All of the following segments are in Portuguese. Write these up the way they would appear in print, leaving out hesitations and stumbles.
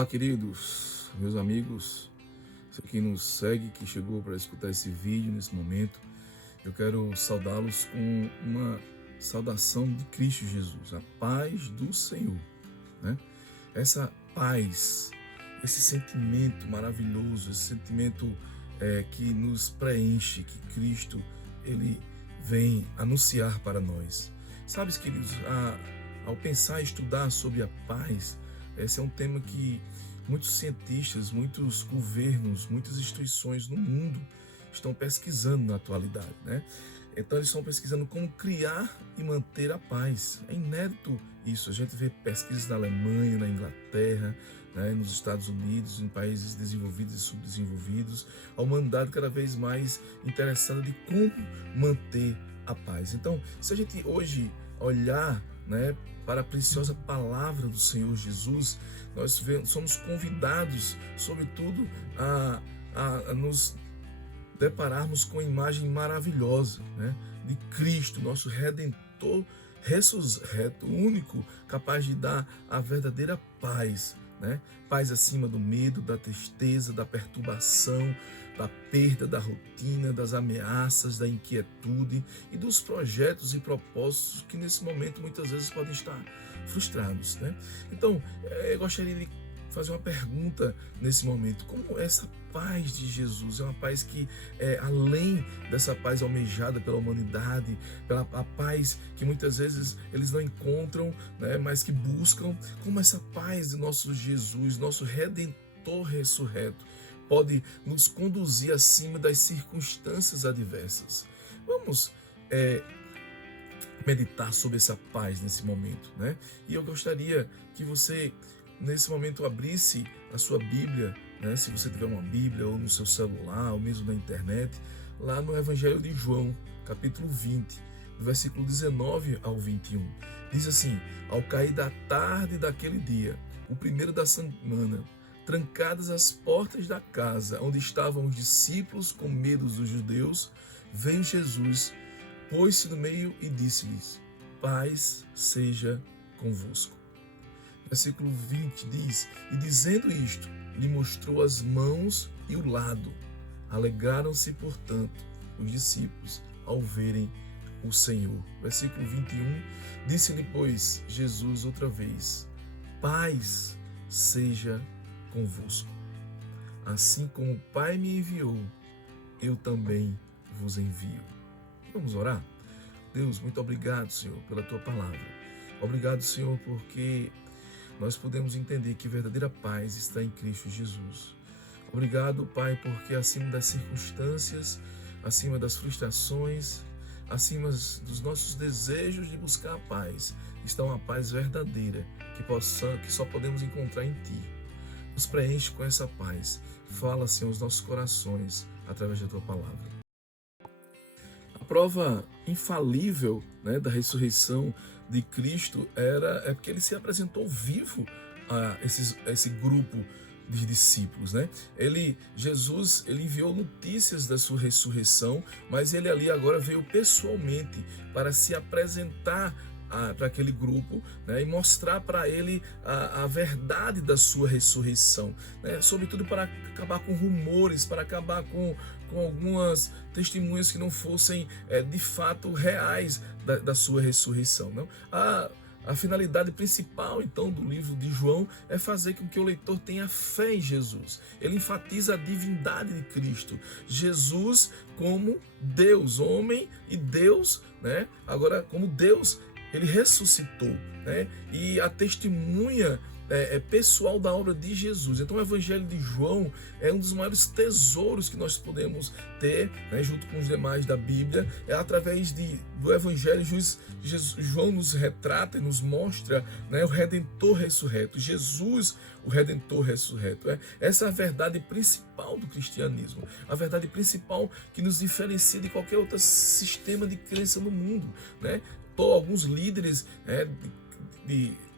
Olá, queridos, meus amigos, você que nos segue, que chegou para escutar esse vídeo nesse momento, eu quero saudá-los com uma saudação de Cristo Jesus, a paz do Senhor, né? Essa paz, esse sentimento maravilhoso, esse sentimento que nos preenche, que Cristo ele vem anunciar para nós. Sabes, queridos, ao pensar e estudar sobre a paz, esse é um tema que muitos cientistas, muitos governos, muitas instituições no mundo estão pesquisando na atualidade, né? Então eles estão pesquisando como criar e manter a paz. É inédito isso. A gente vê pesquisas na Alemanha, na Inglaterra, né, nos Estados Unidos, em países desenvolvidos e subdesenvolvidos. A humanidade cada vez mais interessada de como manter a paz. Então, se a gente hoje olhar, né, para a preciosa palavra do Senhor Jesus, nós somos convidados, sobretudo, a nos depararmos com a imagem maravilhosa, né, de Cristo, nosso Redentor ressurreto, único, capaz de dar a verdadeira paz, né? Paz acima do medo, da tristeza, da perturbação, da perda, da rotina, das ameaças, da inquietude e dos projetos e propósitos que nesse momento muitas vezes podem estar frustrados, né? Então, eu gostaria de fazer uma pergunta nesse momento: como essa paz de Jesus é uma paz que é além dessa paz almejada pela humanidade, pela a paz que muitas vezes eles não encontram, né, mas que buscam, como essa paz de nosso Jesus, nosso Redentor ressurreto, pode nos conduzir acima das circunstâncias adversas? Vamos meditar sobre essa paz nesse momento, né? E eu gostaria que você nesse momento abrisse a sua Bíblia, né? Se você tiver uma Bíblia ou no seu celular ou mesmo na internet, lá no Evangelho de João, capítulo 20, do versículo 19 ao 21. Diz assim: ao cair da tarde daquele dia, o primeiro da semana, trancadas as portas da casa onde estavam os discípulos com medo dos judeus, veio Jesus, pôs-se no meio e disse-lhes: paz seja convosco. Versículo 20 diz: e dizendo isto, lhe mostrou as mãos e o lado. Alegraram-se, portanto, os discípulos ao verem o Senhor. Versículo 21, disse-lhe, pois, Jesus outra vez: paz seja convosco. Assim como o Pai me enviou, eu também vos envio. Vamos orar? Deus, muito obrigado, Senhor, pela tua palavra. Obrigado, Senhor, porque nós podemos entender que verdadeira paz está em Cristo Jesus. Obrigado, Pai, porque acima das circunstâncias, acima das frustrações, acima dos nossos desejos de buscar a paz, está uma paz verdadeira que só podemos encontrar em Ti. Nos preenche com essa paz. Fala, Senhor, aos nossos corações através da Tua palavra. A prova infalível, né, da ressurreição de Cristo é porque ele se apresentou vivo a esse grupo de discípulos, né? Jesus enviou notícias da sua ressurreição, mas ele ali agora veio pessoalmente para se apresentar para aquele grupo, né, e mostrar para ele a verdade da sua ressurreição, né, sobretudo para acabar com rumores, para acabar com algumas testemunhas que não fossem de fato reais da sua ressurreição. Não? A finalidade principal, então, do livro de João é fazer com que o leitor tenha fé em Jesus. Ele enfatiza a divindade de Cristo. Jesus como Deus, homem e Deus, né? Agora, como Deus, ele ressuscitou, né? E a testemunha pessoal da obra de Jesus. Então o Evangelho de João é um dos maiores tesouros que nós podemos ter, né, junto com os demais da Bíblia. É através do Evangelho João nos retrata e nos mostra, né, o Redentor ressurreto, Jesus, o Redentor ressurreto. Essa é a verdade principal do cristianismo, a verdade principal que nos diferencia de qualquer outro sistema de crença no mundo, né? Alguns líderes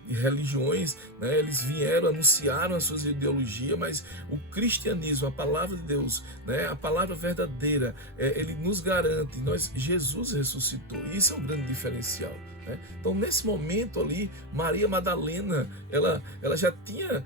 religiões, né, eles vieram, anunciaram as suas ideologias, mas o cristianismo, a palavra de Deus, né, a palavra verdadeira, ele nos garante, Jesus ressuscitou. Isso é um grande diferencial. Né? Então, nesse momento ali, Maria Madalena, ela já tinha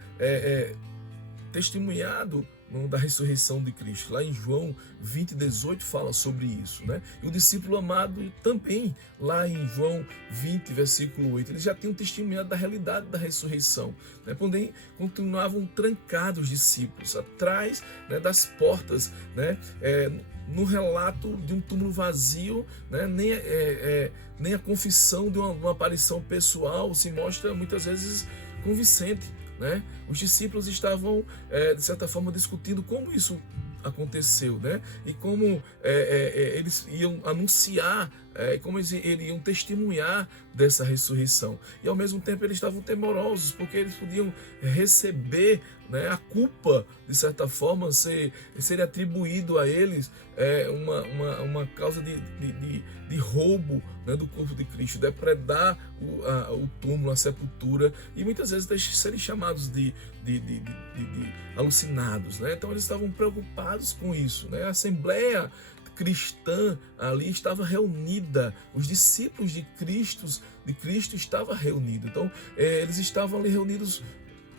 testemunhado da ressurreição de Cristo. Lá em João 20:18 fala sobre isso, né? E o discípulo amado também, lá em João 20, versículo 8, eles já tinham testemunhado da realidade da ressurreição, né? Porém, continuavam trancados os discípulos atrás, né, das portas, né? No relato de um túmulo vazio, né? Nem a confissão de uma aparição pessoal se mostra muitas vezes convincente. Né? Os discípulos estavam, de certa forma, discutindo como isso aconteceu, né? E como eles iam anunciar, como eles iriam testemunhar dessa ressurreição. E ao mesmo tempo eles estavam temorosos, porque eles podiam receber, né, a culpa, de certa forma, ser atribuído a eles uma causa de roubo, né, do corpo de Cristo, depredar o túmulo, a sepultura, e muitas vezes serem chamados de alucinados, né? Então eles estavam preocupados com isso, né? A Assembleia cristã ali estava reunida, os discípulos de Cristo estavam reunidos. Então eles estavam ali reunidos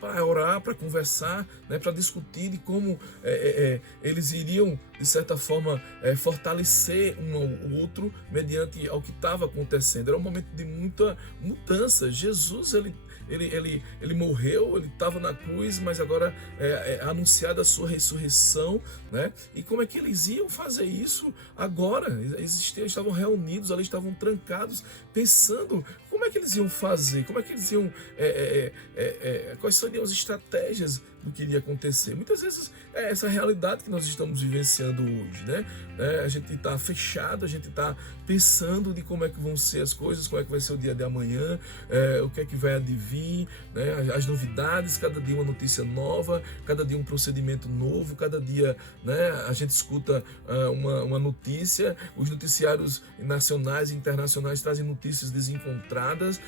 para orar, para conversar, né, para discutir de como eles iriam, de certa forma, fortalecer um ao outro mediante ao que estava acontecendo. Era um momento de muita mudança. Jesus, ele morreu, ele estava na cruz, mas agora é anunciada a sua ressurreição, né? E como é que eles iam fazer isso agora? Eles estavam reunidos ali, estavam trancados, pensando como é que eles iam fazer, como é que eles iam, quais seriam as estratégias do que iria acontecer. Muitas vezes é essa realidade que nós estamos vivenciando hoje, né? A gente está fechado, a gente está pensando de como é que vão ser as coisas, como é que vai ser o dia de amanhã, o que é que vai advir, né? As novidades, cada dia uma notícia nova, cada dia um procedimento novo, cada dia, né, a gente escuta uma notícia, os noticiários nacionais e internacionais trazem notícias desencontradas,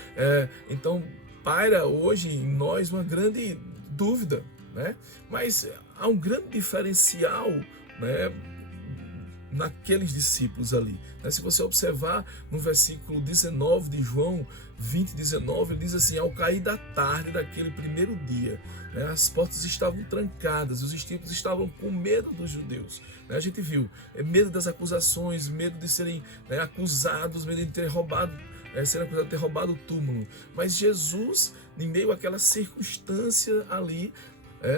então paira hoje em nós uma grande dúvida, né? Mas há um grande diferencial, né, naqueles discípulos ali, né? Se você observar no versículo 19 de João 20:19, ele diz assim: ao cair da tarde daquele primeiro dia, né, as portas estavam trancadas, os discípulos estavam com medo dos judeus, né? A gente viu, medo das acusações, medo de serem, né, acusados, medo de ter roubado, ser acusado de ter roubado o túmulo. Mas Jesus, em meio àquela circunstância ali,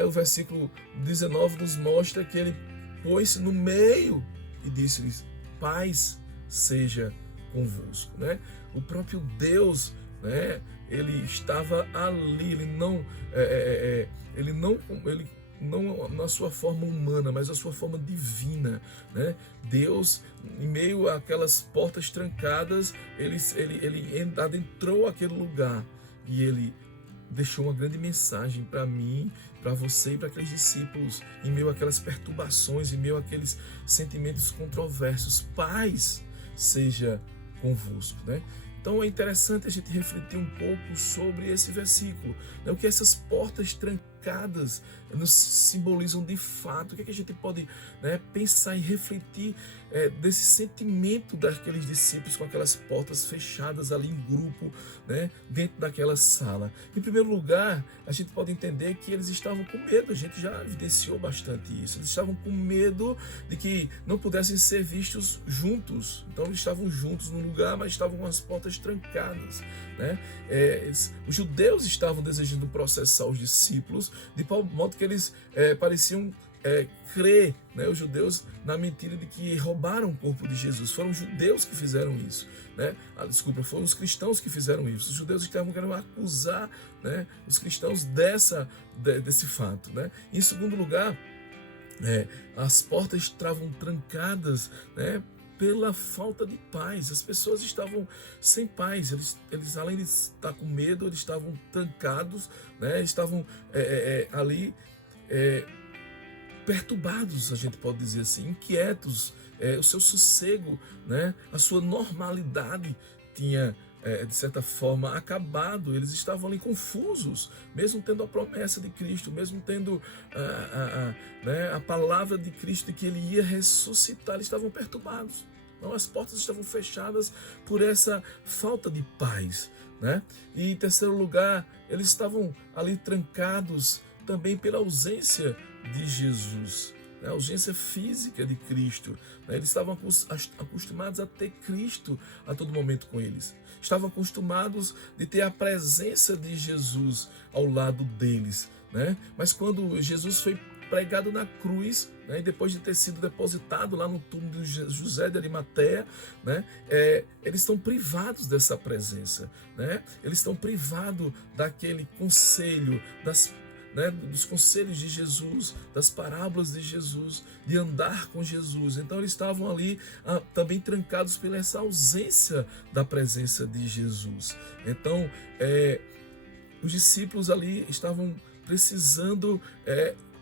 o versículo 19 nos mostra que ele pôs-se no meio e disse-lhes: paz seja convosco, né? O próprio Deus, né, ele estava ali, ele não na sua forma humana, mas na sua forma divina, né? Deus, em meio àquelas portas trancadas, ele adentrou aquele lugar e ele deixou uma grande mensagem para mim, para você e para aqueles discípulos, em meio àquelas perturbações, em meio àqueles sentimentos controversos. Paz seja convosco, né? Então é interessante a gente refletir um pouco sobre esse versículo, né? O que essas portas trancadas nos simbolizam de fato. O que a gente pode, né, pensar e refletir desse sentimento daqueles discípulos com aquelas portas fechadas ali em grupo, né, dentro daquela sala. Em primeiro lugar, a gente pode entender que eles estavam com medo. A gente já evidenciou bastante isso. Eles estavam com medo de que não pudessem ser vistos juntos. Então eles estavam juntos no lugar, mas estavam com as portas trancadas, né? Os judeus estavam desejando processar os discípulos, de modo que eles pareciam crer, né, os judeus, na mentira de que roubaram o corpo de Jesus. Foram os judeus que fizeram isso, né? Foram os cristãos que fizeram isso. Os judeus estavam querendo acusar, né, os cristãos desse fato, né? Em segundo lugar, as portas estavam trancadas, né, pela falta de paz. As pessoas estavam sem paz. Eles além de estar com medo, eles estavam trancados, né? Estavam ali perturbados, a gente pode dizer assim, inquietos. O seu sossego, né, a sua normalidade tinha de certa forma, acabado. Eles estavam ali confusos, mesmo tendo a promessa de Cristo, mesmo tendo a palavra de Cristo de que ele ia ressuscitar, eles estavam perturbados. Então, as portas estavam fechadas por essa falta de paz, né? E em terceiro lugar, eles estavam ali trancados também pela ausência de Jesus, a ausência física de Cristo. Eles estavam acostumados a ter Cristo a todo momento com eles. Estavam acostumados de ter a presença de Jesus ao lado deles, né? Mas quando Jesus foi pregado na cruz, né, e depois de ter sido depositado lá no túmulo de José de Arimateia, né, eles estão privados dessa presença, né? Eles estão privados daquele conselho, dos conselhos de Jesus, das parábolas de Jesus, de andar com Jesus. Então eles estavam ali também trancados pela essa ausência da presença de Jesus. Então os discípulos ali estavam precisando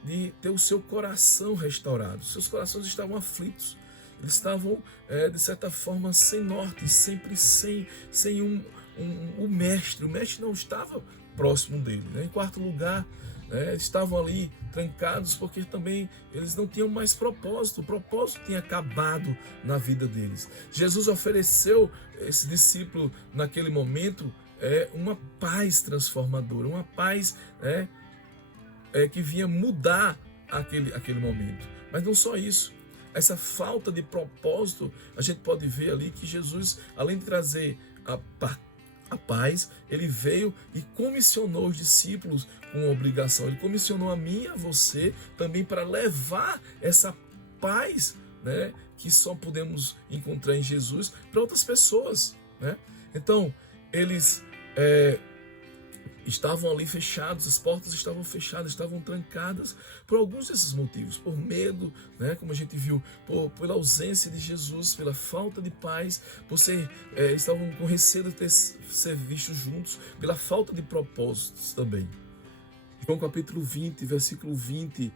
de ter o seu coração restaurado. Seus corações estavam aflitos. Eles estavam, de certa forma, sem norte, sempre sem o mestre. O mestre não estava próximo dele, né? Em quarto lugar, estavam ali trancados porque também eles não tinham mais propósito. O propósito tinha acabado na vida deles. Jesus ofereceu esse discípulo naquele momento uma paz transformadora, uma paz que vinha mudar aquele momento. Mas não só isso. Essa falta de propósito, a gente pode ver ali que Jesus, além de trazer a paz, ele veio e comissionou os discípulos com uma obrigação. Ele comissionou a mim e a você também para levar essa paz, né, que só podemos encontrar em Jesus para outras pessoas, né? Então, eles estavam ali fechados, as portas estavam fechadas, estavam trancadas por alguns desses motivos, por medo, né, como a gente viu, pela ausência de Jesus, pela falta de paz, estavam com receio de ser vistos juntos, pela falta de propósitos também. João capítulo 20, versículo 20,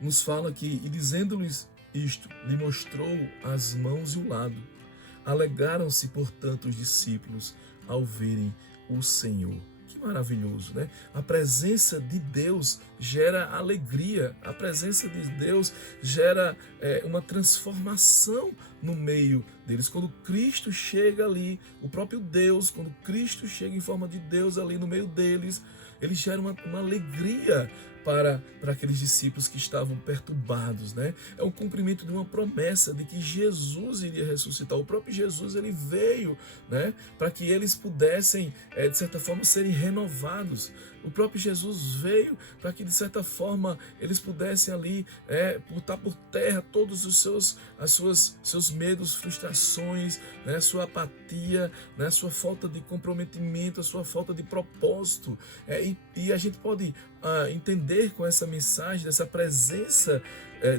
nos fala que, e dizendo-lhes isto, lhe mostrou as mãos e o lado. Alegraram-se, portanto, os discípulos ao verem o Senhor. Que maravilhoso, né? A presença de Deus gera alegria, a presença de Deus gera uma transformação no meio deles. Quando Cristo chega ali, o próprio Deus, quando Cristo chega em forma de Deus ali no meio deles, ele gera uma alegria para aqueles discípulos que estavam perturbados, né? É um cumprimento de uma promessa de que Jesus iria ressuscitar. O próprio Jesus, ele veio, né, para que eles pudessem, de certa forma, serem renovados. O próprio Jesus veio para que, de certa forma, eles pudessem ali botar por terra todos os seus medos, frustrações, né, sua apatia, né, sua falta de comprometimento, a sua falta de propósito. E a gente pode entender com essa mensagem, dessa presença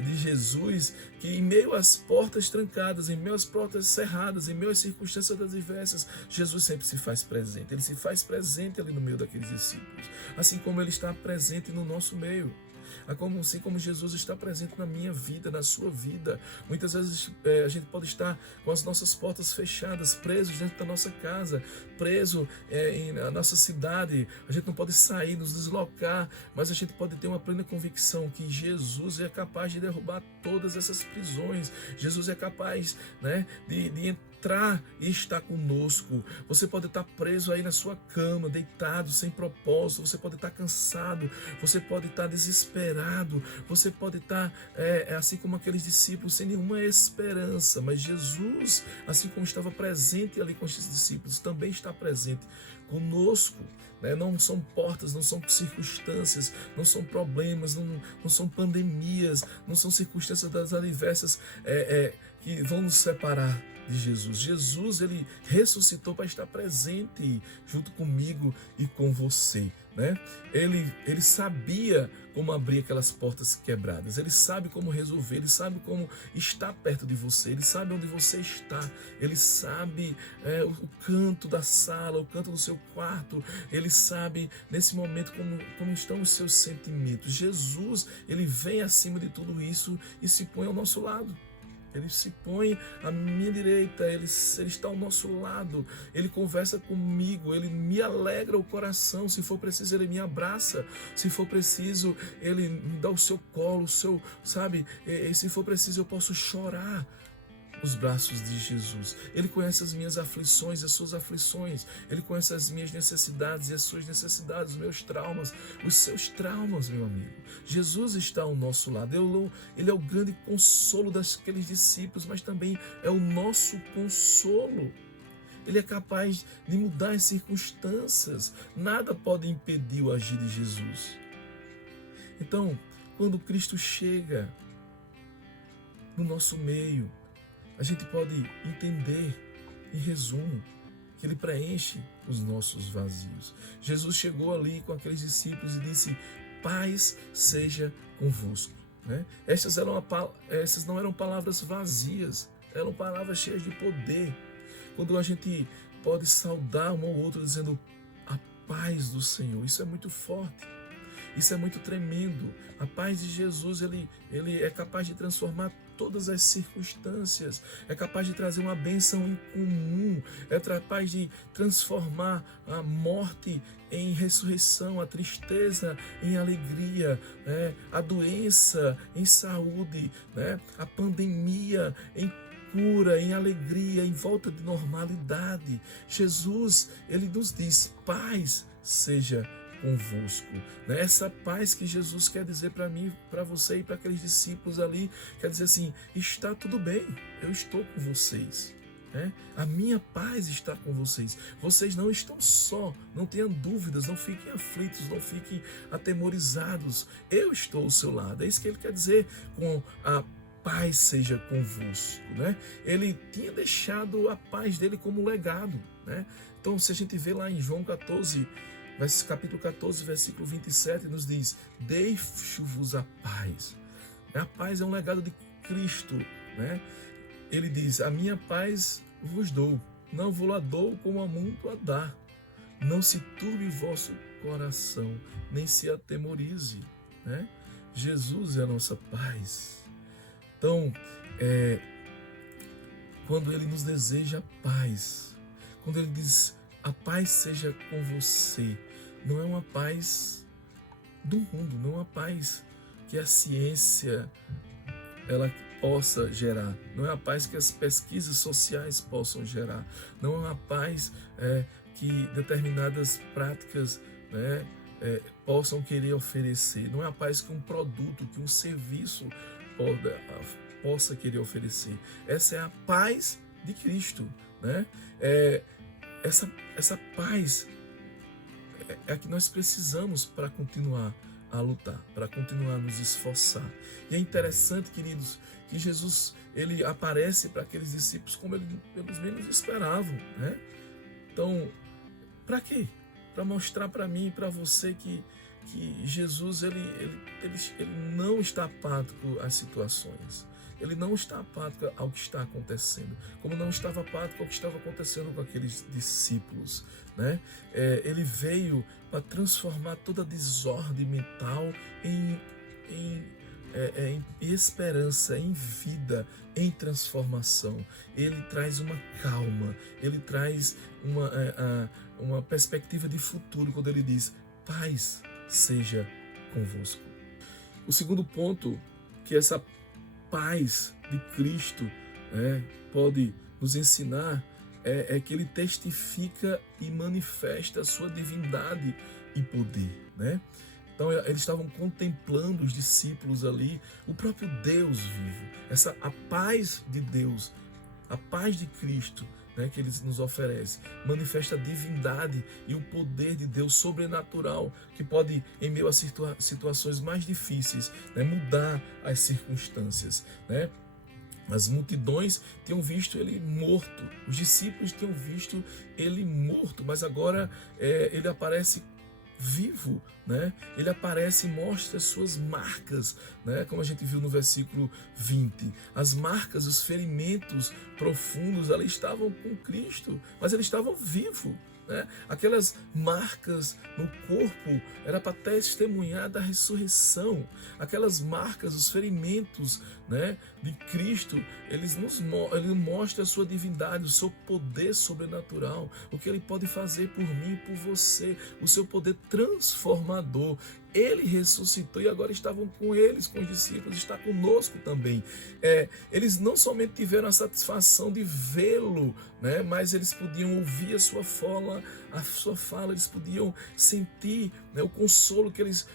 de Jesus, que em meio às portas trancadas, em meio às portas cerradas, em meio às circunstâncias adversas, Jesus sempre se faz presente. Ele se faz presente ali no meio daqueles discípulos, assim como ele está presente no nosso meio. Assim como Jesus está presente na minha vida, na sua vida. Muitas vezes a gente pode estar com as nossas portas fechadas, presos dentro da nossa casa, preso na nossa cidade. A gente não pode sair, nos deslocar, mas a gente pode ter uma plena convicção que Jesus é capaz de derrubar todas essas prisões. Jesus é capaz, né, de entrar e estar conosco. Você pode estar preso aí na sua cama, deitado, sem propósito. Você pode estar cansado, você pode estar desesperado, você pode estar assim como aqueles discípulos, sem nenhuma esperança. Mas Jesus, assim como estava presente ali com esses discípulos, também está presente conosco. Não são portas, não são circunstâncias, não são problemas, não são pandemias, não são circunstâncias das adversas que vão nos separar de Jesus. Jesus, ele ressuscitou para estar presente junto comigo e com você, né? Ele sabia como abrir aquelas portas quebradas, ele sabe como resolver, ele sabe como estar perto de você, ele sabe onde você está, ele sabe o canto da sala, o canto do seu quarto, ele sabe nesse momento como estão os seus sentimentos. Jesus, ele vem acima de tudo isso e se põe ao nosso lado. Ele se põe à minha direita, ele está ao nosso lado, ele conversa comigo, ele me alegra o coração. Se for preciso, ele me abraça. Se for preciso, ele me dá o seu colo, o seu, sabe? E se for preciso, eu posso chorar nos braços de Jesus. Ele conhece as minhas aflições, as suas aflições. Ele conhece as minhas necessidades e as suas necessidades, os meus traumas, os seus traumas, meu amigo. Jesus está ao nosso lado. Ele é o grande consolo daqueles discípulos, mas também é o nosso consolo. Ele é capaz de mudar as circunstâncias. Nada pode impedir o agir de Jesus. Então, quando Cristo chega no nosso meio, a gente pode entender, em resumo, que ele preenche os nossos vazios. Jesus chegou ali com aqueles discípulos e disse: paz seja convosco. Né? Essas não eram palavras vazias, eram palavras cheias de poder. Quando a gente pode saudar um ao outro dizendo a paz do Senhor, isso é muito forte. Isso é muito tremendo. A paz de Jesus, ele é capaz de transformar todas as circunstâncias, é capaz de trazer uma bênção incomum, é capaz de transformar a morte em ressurreição, a tristeza em alegria, a doença em saúde, a pandemia em cura, em alegria, em volta de normalidade. Jesus, ele nos diz: paz seja convosco. Essa paz que Jesus quer dizer para mim, para você e para aqueles discípulos ali, quer dizer assim: está tudo bem, eu estou com vocês. A minha paz está com vocês. Vocês não estão só, não tenham dúvidas, não fiquem aflitos, não fiquem atemorizados. Eu estou ao seu lado. É isso que ele quer dizer com a paz seja convosco. Ele tinha deixado a paz dele como legado. Então, se a gente vê lá em João 14, capítulo 14, versículo 27, nos diz: deixo-vos a paz. A paz é um legado de Cristo. Ele diz: a minha paz vos dou, não vos la dou como a mundo a dá. Não se turbe vosso coração, nem se atemorize. Jesus é a nossa paz. Então, quando ele nos deseja paz, quando ele diz: a paz seja com você, não é uma paz do mundo, não é uma paz que a ciência ela possa gerar, não é a paz que as pesquisas sociais possam gerar, não é uma paz que determinadas práticas possam querer oferecer, não é a paz que um produto, que um serviço possa querer oferecer. Essa é a paz de Cristo. Essa paz é a que nós precisamos para continuar a lutar, para continuar a nos esforçar. E é interessante, queridos, que Jesus ele aparece para aqueles discípulos como eles menos esperavam. Então, para quê? Para mostrar para mim e para você que Jesus ele não está apático às situações. Ele não está apático ao que está acontecendo, como não estava apático ao que estava acontecendo com aqueles discípulos. Ele veio para transformar toda a desordem mental em esperança, em vida, em transformação. Ele traz uma calma, ele traz uma perspectiva de futuro quando ele diz: paz seja convosco. O segundo ponto que essa paz de Cristo pode nos ensinar é que ele testifica e manifesta a sua divindade e poder. Então eles estavam contemplando, os discípulos ali, o próprio Deus vivo. A paz de Deus, a paz de Cristo, que ele nos oferece, manifesta a divindade e o poder de Deus sobrenatural, que pode, em meio a situações mais difíceis, mudar as circunstâncias. As multidões tinham visto ele morto, os discípulos tinham visto ele morto, mas agora ele aparece vivo, Ele aparece e mostra as suas marcas, Como a gente viu no versículo 20. As marcas, os ferimentos profundos ali estavam com Cristo, mas ele estava vivo. né? Aquelas marcas no corpo era para testemunhar da ressurreição. Aquelas marcas, os ferimentos, né, de Cristo, ele mostra a sua divindade, o seu poder sobrenatural, o que ele pode fazer por mim e por você, o seu poder transformador. Ele ressuscitou e agora estavam com eles, com os discípulos, está conosco também. Eles não somente tiveram a satisfação de vê-lo, né, mas eles podiam ouvir a sua fala, eles podiam sentir, né, o consolo que eles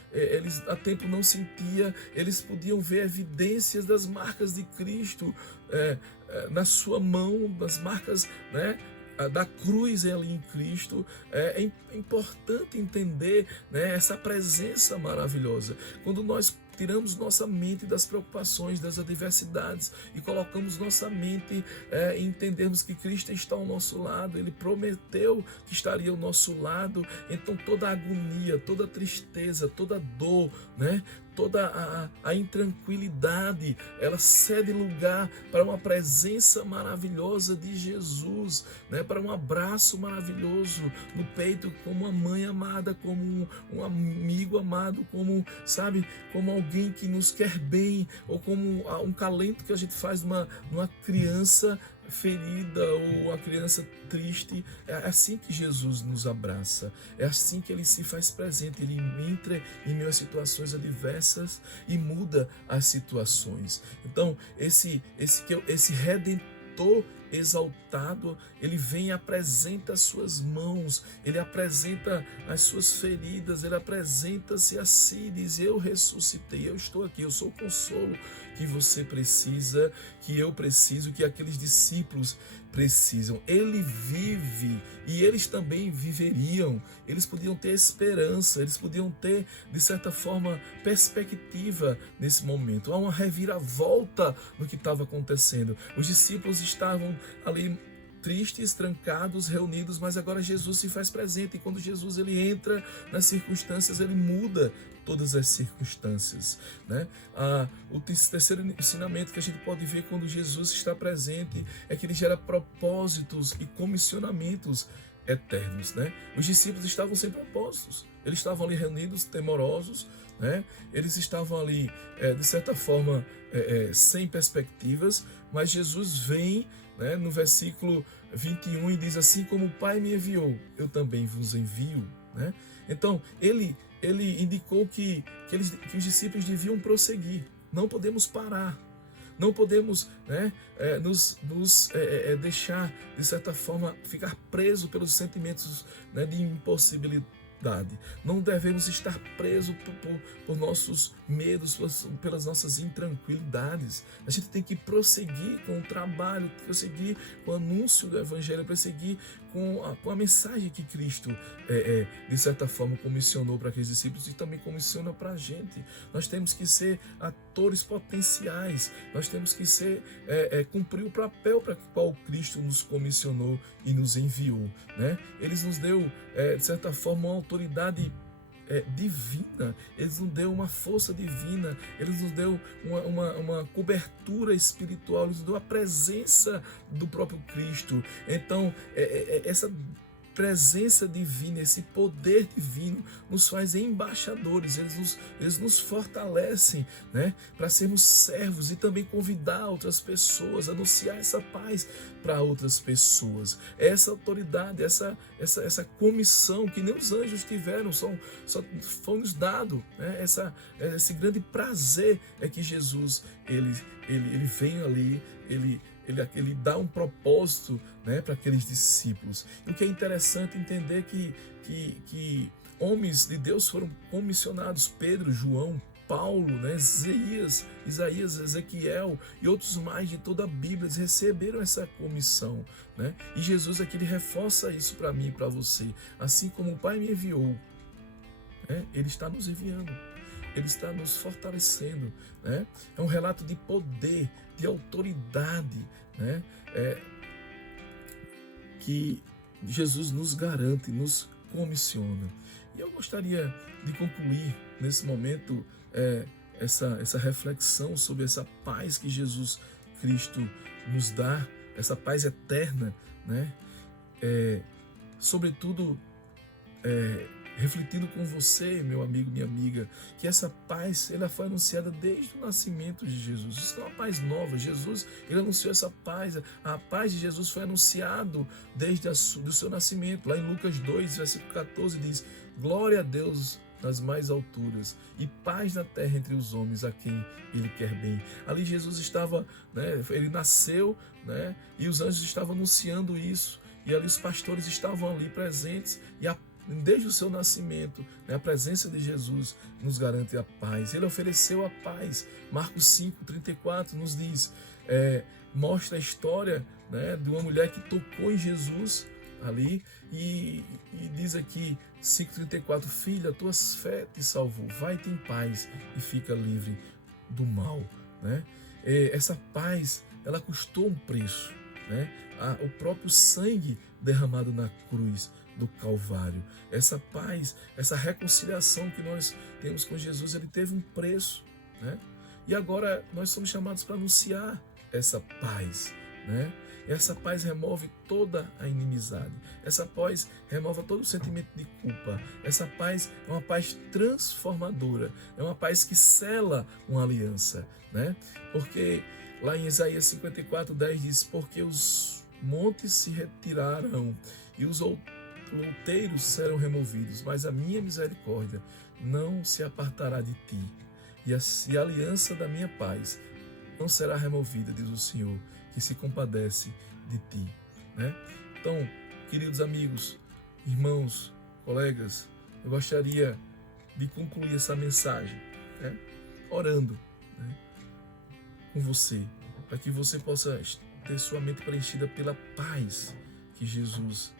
há tempo não sentia, eles podiam ver evidências das marcas de Cristo na sua mão, das marcas, né, da cruz ali em Cristo. É importante entender, né, essa presença maravilhosa. Quando nós tiramos nossa mente das preocupações, das adversidades e colocamos nossa mente em entendermos que Cristo está ao nosso lado, Ele prometeu que estaria ao nosso lado, então toda a agonia, toda a tristeza, toda a dor, né, toda a intranquilidade, ela cede lugar para uma presença maravilhosa de Jesus, né? Para um abraço maravilhoso no peito, como uma mãe amada, como um amigo amado, como, sabe, como alguém que nos quer bem, ou como um calento que a gente faz numa criança ferida ou a criança triste. É assim que Jesus nos abraça, é assim que Ele se faz presente. Ele entra em meio a situações adversas e muda as situações. Então esse Redentor exaltado, ele vem e apresenta as suas mãos, ele apresenta as suas feridas, ele apresenta-se a si, diz: eu ressuscitei, eu estou aqui, eu sou o consolo que você precisa, que eu preciso, que aqueles discípulos precisam. Ele vive e eles também viveriam. Eles podiam ter esperança, eles podiam ter, de certa forma, perspectiva nesse momento. Há uma reviravolta no que estava acontecendo. Os discípulos estavam ali tristes, trancados, reunidos, mas agora Jesus se faz presente, e quando Jesus ele entra nas circunstâncias, ele muda todas as circunstâncias, né? O terceiro ensinamento que a gente pode ver quando Jesus está presente é que ele gera propósitos e comissionamentos eternos, né? Os discípulos estavam sem propósitos, eles estavam ali reunidos, temorosos, né? Eles estavam ali, de certa forma, sem perspectivas, mas Jesus vem, né, no versículo 21 e diz: assim como o Pai me enviou, eu também vos envio, né? Então, ele indicou que os discípulos deviam prosseguir, não podemos parar, não podemos, né, nos deixar, de certa forma, ficar preso pelos sentimentos, né, de impossibilidade. Não devemos estar presos por nossos medos, pelas nossas intranquilidades. A gente tem que prosseguir com o trabalho, prosseguir com o anúncio do Evangelho, prosseguir com a mensagem que Cristo, de certa forma, comissionou para aqueles discípulos e também comissiona para a gente. Nós temos que ser atores potenciais, nós temos que cumprir o papel para o qual Cristo nos comissionou e nos enviou, né? Ele nos deu, de certa forma, uma autoridade divina, Ele nos deu uma força divina, Ele nos deu uma cobertura espiritual, Ele nos deu a presença do próprio Cristo. Então, essa presença divina, esse poder divino nos faz embaixadores, eles nos fortalecem, né, para sermos servos e também convidar outras pessoas, anunciar essa paz para outras pessoas. Essa autoridade, essa comissão que nem os anjos tiveram, só foi nos dado, né, esse grande prazer é que Jesus ele vem ali, ele dá um propósito, né, para aqueles discípulos. E o que é interessante entender que homens de Deus foram comissionados: Pedro, João, Paulo, né, Isaías, Ezequiel e outros mais de toda a Bíblia. Eles receberam essa comissão, né? E Jesus aqui ele reforça isso para mim e para você. Assim como o Pai me enviou, né, Ele está nos enviando, Ele está nos fortalecendo, né? É um relato de poder, de autoridade, né? Que Jesus nos garante, nos comissiona. E eu gostaria de concluir nesse momento essa reflexão sobre essa paz que Jesus Cristo nos dá, essa paz eterna, né? sobretudo, refletindo com você, meu amigo, minha amiga, que essa paz, ela foi anunciada desde o nascimento de Jesus. Isso não é uma paz nova. Jesus, ele anunciou essa paz. A paz de Jesus foi anunciado desde do seu nascimento. Lá em Lucas 2, versículo 14, diz: glória a Deus nas mais alturas e paz na terra entre os homens a quem ele quer bem. Ali Jesus estava, ele nasceu, e os anjos estavam anunciando isso, e ali os pastores estavam ali presentes, e desde o seu nascimento, a presença de Jesus nos garante a paz. Ele ofereceu a paz. Marcos 5:34 nos diz, mostra a história, de uma mulher que tocou em Jesus ali, e diz aqui 5:34, filha, a tua fé te salvou, vai-te em paz e fica livre do mal. Essa paz, ela custou um preço, o próprio sangue derramado na cruz do Calvário. Essa paz, essa reconciliação que nós temos com Jesus, ele teve um preço, e agora nós somos chamados para anunciar essa paz, Essa paz remove toda a inimizade. Essa paz remove todo o sentimento de culpa. Essa paz é uma paz transformadora. É uma paz que sela uma aliança, Porque lá em Isaías 54:10 diz: porque os montes se retirarão e os outeiros serão removidos, mas a minha misericórdia não se apartará de ti, e a aliança da minha paz não será removida, diz o Senhor, que se compadece de ti. Então, queridos amigos, irmãos, colegas, eu gostaria de concluir essa mensagem, orando, com você, para que você possa ter sua mente preenchida pela paz que Jesus,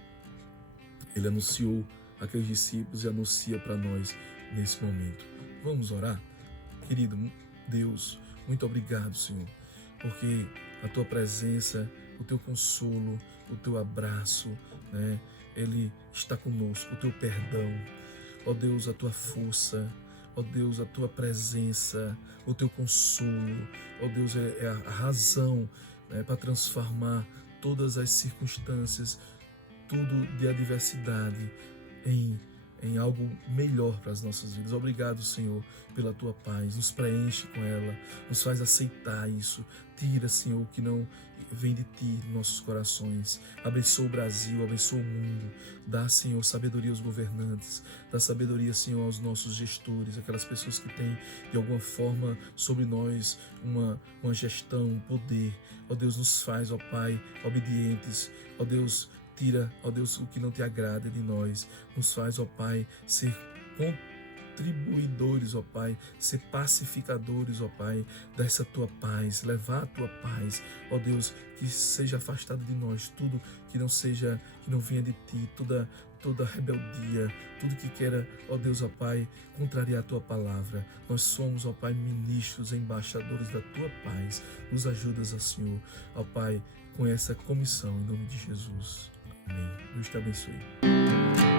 ele anunciou àqueles discípulos e anuncia para nós nesse momento. Vamos orar? Querido Deus, muito obrigado, Senhor, porque a tua presença, o teu consolo, o teu abraço, ele está conosco, o teu perdão, ó Deus, a tua força, ó Deus, a tua presença, o teu consolo, ó Deus, é a razão, para transformar todas as circunstâncias, tudo de adversidade em algo melhor para as nossas vidas. Obrigado, Senhor, pela tua paz. Nos preenche com ela, nos faz aceitar isso. Tira, Senhor, o que não vem de ti em nossos corações. Abençoa o Brasil, abençoa o mundo. Dá, Senhor, sabedoria aos governantes. Dá sabedoria, Senhor, aos nossos gestores, aquelas pessoas que têm, de alguma forma, sobre nós uma gestão, um poder. Ó Deus, nos faz, ó Pai, obedientes. Ó Deus, tira, ó Deus, o que não te agrada de nós. Nos faz, ó Pai, ser contribuidores, ó Pai, ser pacificadores, ó Pai, dessa tua paz, levar a tua paz, ó Deus, que seja afastado de nós tudo que não venha de ti, toda rebeldia, tudo que queira, ó Deus, ó Pai, contrariar a tua palavra. Nós somos, ó Pai, ministros, embaixadores da tua paz. Nos ajudas, ó Senhor, ó Pai, com essa comissão, em nome de Jesus. Amém. Deus te abençoe.